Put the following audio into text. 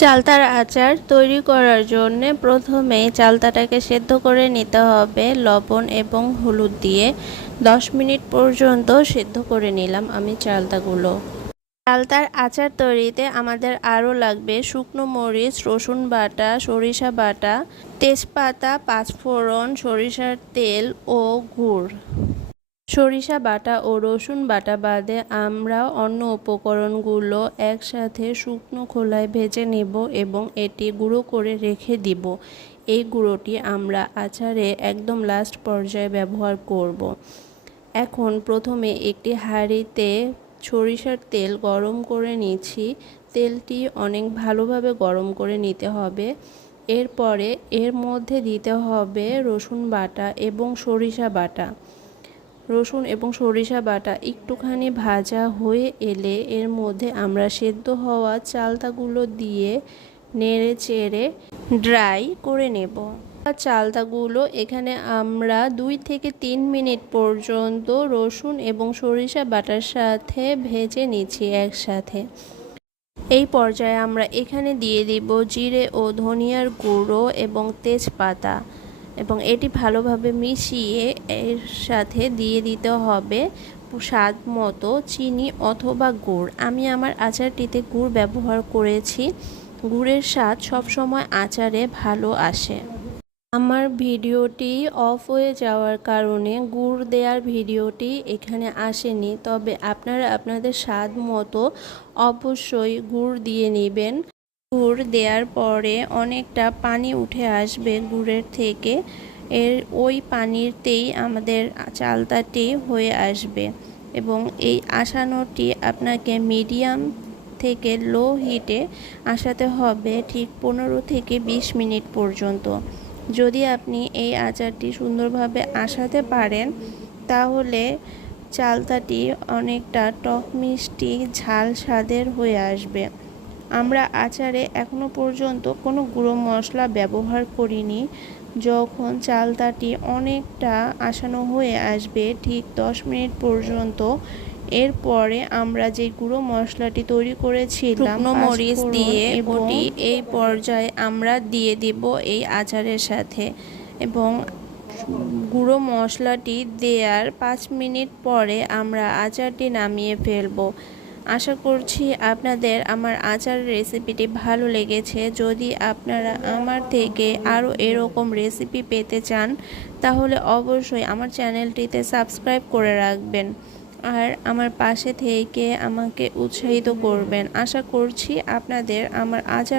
চালতার আচার তৈরি করার জন্য প্রথমে চালতাটাকে সেদ্ধ করে নিতে হবে লবণ এবং হলুদ দিয়ে। 10 মিনিট পর্যন্ত সেদ্ধ করে নিলাম আমি চালতাগুলো। চালতার আচার তৈরিতে আমাদের আরও লাগবে শুকনো মরিচ, রসুন বাটা, সরিষা বাটা, তেজপাতা, পাঁচফোড়ন, সরিষার তেল ও গুড়। সরিষা বাটা ও রসুন বাটা বাদে আমরা অন্য উপকরণগুলো একসাথে শুকনো খোলায় ভেজে নেব এবং এটি গুঁড়ো করে রেখে দিব। এই গুঁড়োটি আমরা আচারে একদম লাস্ট পর্যায়ে ব্যবহার করব। এখন প্রথমে একটি হাঁড়িতে সরিষার তেল গরম করে নিচ্ছি। তেলটি অনেক ভালোভাবে গরম করে নিতে হবে। এরপরে এর মধ্যে দিতে হবে রসুন বাটা এবং সরিষা বাটা। রসুন এবং সরিষা বাটা একটুখানি ভাজা হয়ে এলে এর মধ্যে আমরা সেদ্ধ হওয়া চালতাগুলো দিয়ে নেড়ে চেড়ে ড্রাই করে নেব। চালতাগুলো এখানে আমরা 2 থেকে 3 মিনিট পর্যন্ত রসুন এবং সরিষা বাটার সাথে ভেজে নিচ্ছি একসাথে। এই পর্যায়ে আমরা এখানে দিয়ে দিব জিরে ও ধনিয়ার গুঁড়ো এবং তেজপাতা এবং এটি ভালোভাবে মিশিয়ে এর সাথে দিয়ে দিতে হবে স্বাদ মতো চিনি অথবা গুড়। আমি আমার আচারটিতে গুড় ব্যবহার করেছি। গুড়ের স্বাদ সবসময় আচারে ভালো আসে। আমার ভিডিওটি অফ হয়ে যাওয়ার কারণে গুড় দেওয়ার ভিডিওটি এখানে আসেনি, তবে আপনারা আপনাদের স্বাদ মতো অবশ্যই গুড় দিয়ে নেবেন। গুড় দেওয়ার পরে অনেকটা পানি উঠে আসবে গুড়ের থেকে। ওই পানিতেই আমাদের চালতাটি হয়ে আসবে এবং এই আসানোটি আপনাকে মিডিয়াম থেকে লো হিটে আসাতে হবে ঠিক 15 থেকে 20 মিনিট পর্যন্ত। যদি আপনি এই আচারটি সুন্দরভাবে আসাতে পারেন তাহলে চালতাটি অনেকটা টক মিষ্টি ঝাল স্বাদের হয়ে আসবে। আমরা আচারে এখনো পর্যন্ত কোনো গুঁড়ো মশলা ব্যবহার করিনি। যখন চালতাটি অনেকটা আসানো হয়ে আসবে ঠিক 10 মিনিট পর্যন্ত, এরপরে আমরা যে গুঁড়ো মশলাটি তৈরি করেছিলাম শুকনো মরিচ দিয়ে ওটি এই পর্যায়ে আমরা দিয়ে দিব এই আচারের সাথে এবং গুঁড়ো মশলাটি দেওয়ার 5 মিনিট পরে আমরা আচারটি নামিয়ে ফেলব। আশা করছি আপনাদের আমার আচার রেসিপিটি ভালো লেগেছে। যদি আপনারা আমার থেকে আরও এরকম রেসিপি পেতে চান তাহলে অবশ্যই আমার চ্যানেলটিতে সাবস্ক্রাইব করে রাখবেন আর আমার পাশে থেকে আমাকে উৎসাহিত করবেন। আশা করছি আপনাদের আমার আচার